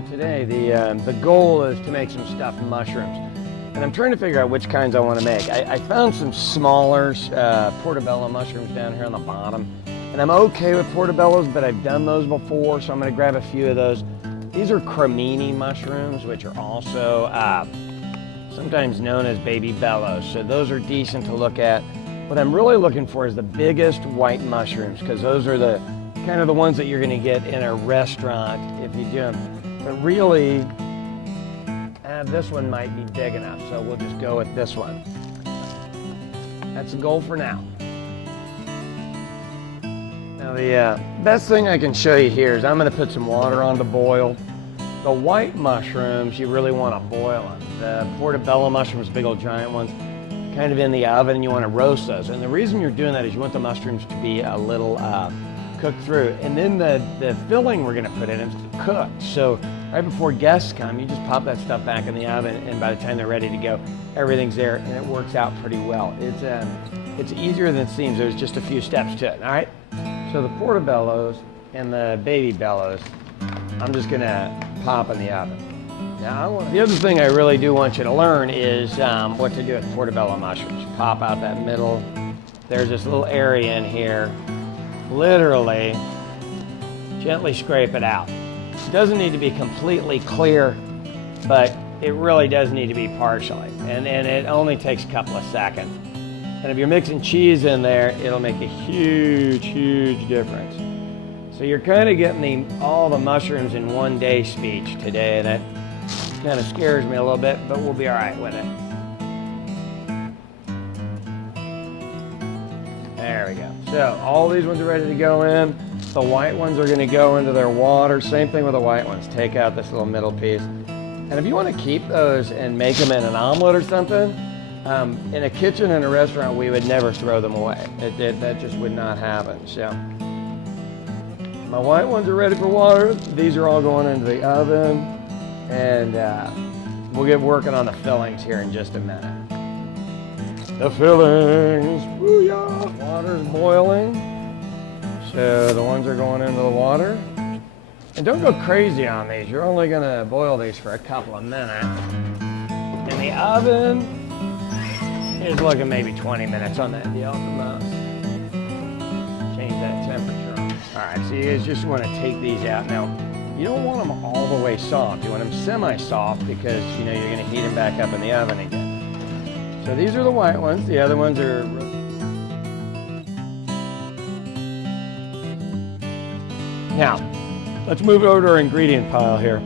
So today the goal is to make some stuffed mushrooms. And I'm trying to figure out which kinds I want to make. I found some smaller portobello mushrooms down here on the bottom. And I'm okay with portobellos, but I've done those before, so I'm going to grab a few of those. These are cremini mushrooms, which are also sometimes known as baby bellows. So those are decent to look at. What I'm really looking for is the biggest white mushrooms, because those are the kind of the ones that you're going to get in a restaurant if you do them. But really, this one might be big enough, so we'll just go with this one. That's the goal for now. Now the best thing I can show you here is I'm going to put some water on to boil. The white mushrooms you really want to boil them. The portobello mushrooms, big old giant ones, kind of in the oven, and you want to roast those. And the reason you're doing that is you want the mushrooms to be a little cooked through. And then the filling we're going to put in is cooked. So right before guests come, you just pop that stuff back in the oven, and by the time they're ready to go, everything's there, and it works out pretty well. It's easier than it seems. There's just a few steps to it, all right? So the portobellos and the baby bellows, I'm just going to pop in the oven. Now, the other thing I really do want you to learn is what to do with portobello mushrooms. Pop out that middle. There's this little area in here. Literally, gently scrape it out. It doesn't need to be completely clear, but it really does need to be partially. And it only takes a couple of seconds. And if you're mixing cheese in there, it'll make a huge, huge difference. So you're kind of getting all the mushrooms in one day speech today. That kind of scares me a little bit, but we'll be all right with it. There we go. So all these ones are ready to go in. The white ones are going to go into their water. Same thing with the white ones. Take out this little middle piece. And if you want to keep those and make them in an omelet or something, in a kitchen in a restaurant, we would never throw them away. That just would not happen. So my white ones are ready for water. These are all going into the oven. And we'll get working on the fillings here in just a minute. The fillings, woo-yah! Water's boiling. So the ones are going into the water. And don't go crazy on these. You're only gonna boil these for a couple of minutes. In the oven is looking maybe 20 minutes on that deal at the most. Change that temperature. All right, so you guys just wanna take these out. Now, you don't want them all the way soft. You want them semi-soft because you know you're gonna heat them back up in the oven again. So these are the white ones. The other ones are... Now, let's move over to our ingredient pile here.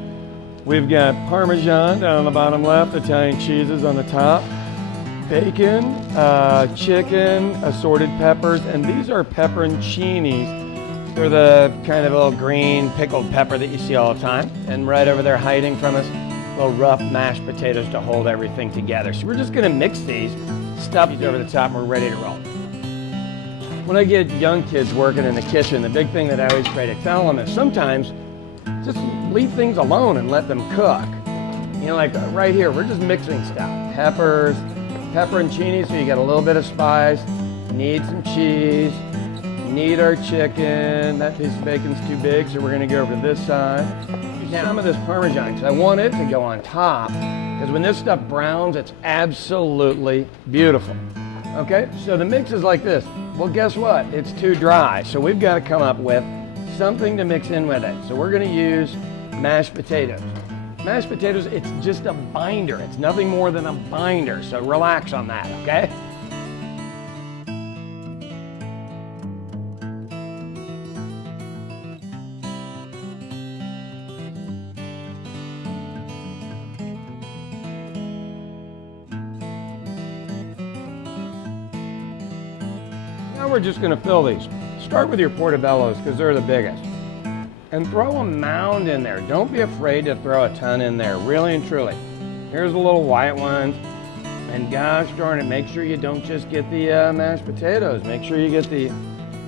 We've got Parmesan down on the bottom left, Italian cheeses on the top, bacon, chicken, assorted peppers, and these are pepperoncinis. They're the kind of little green pickled pepper that you see all the time. And right over there hiding from us, little rough mashed potatoes to hold everything together. So we're just gonna mix these, stuff these over the top, and we're ready to roll. When I get young kids working in the kitchen, the big thing that I always try to tell them is sometimes just leave things alone and let them cook. You know, like right here, we're just mixing stuff. Peppers, pepperoncini, so you get a little bit of spice, need some cheese, need our chicken. That piece of bacon's too big, so we're gonna go over to this side. Some of this Parmesan, because I want it to go on top, because when this stuff browns, it's absolutely beautiful. Okay, so the mix is like this. Well, guess what? It's too dry, so we've got to come up with something to mix in with it. So we're going to use mashed potatoes. Mashed potatoes, it's just a binder. It's nothing more than a binder, so relax on that, okay? Now we're just going to fill these. Start with your portobellos because they're the biggest. And throw a mound in there. Don't be afraid to throw a ton in there, really and truly. Here's the little white ones. And gosh darn it, make sure you don't just get the mashed potatoes. Make sure you get the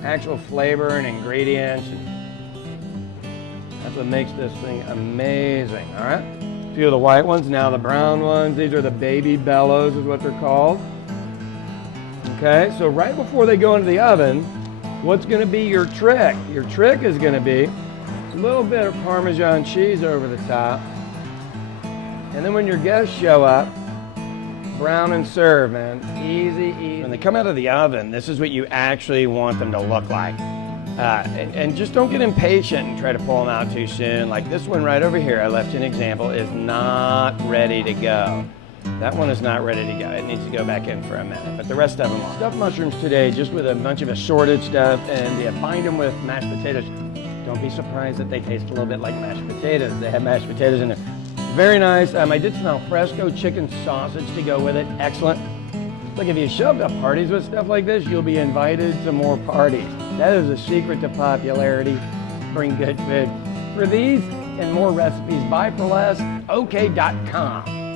actual flavor and ingredients. That's what makes this thing amazing, all right? A few of the white ones, now the brown ones. These are the baby bellows is what they're called. Okay, so right before they go into the oven, what's going to be your trick? Your trick is going to be a little bit of Parmesan cheese over the top. And then when your guests show up, brown and serve, man. Easy, easy. When they come out of the oven, this is what you actually want them to look like. And just don't get impatient and try to pull them out too soon. Like this one right over here, I left you an example, is not ready to go. That one is not ready to go. It needs to go back in for a minute, but the rest of them are. Stuffed mushrooms today, just with a bunch of assorted stuff, and you bind them with mashed potatoes. Don't be surprised that they taste a little bit like mashed potatoes. They have mashed potatoes in there. Very nice. I did some Alfresco chicken sausage to go with it. Excellent. Look, if you show up to parties with stuff like this, you'll be invited to more parties. That is the secret to popularity. Bring good food. For these and more recipes, buy for less, OK.com.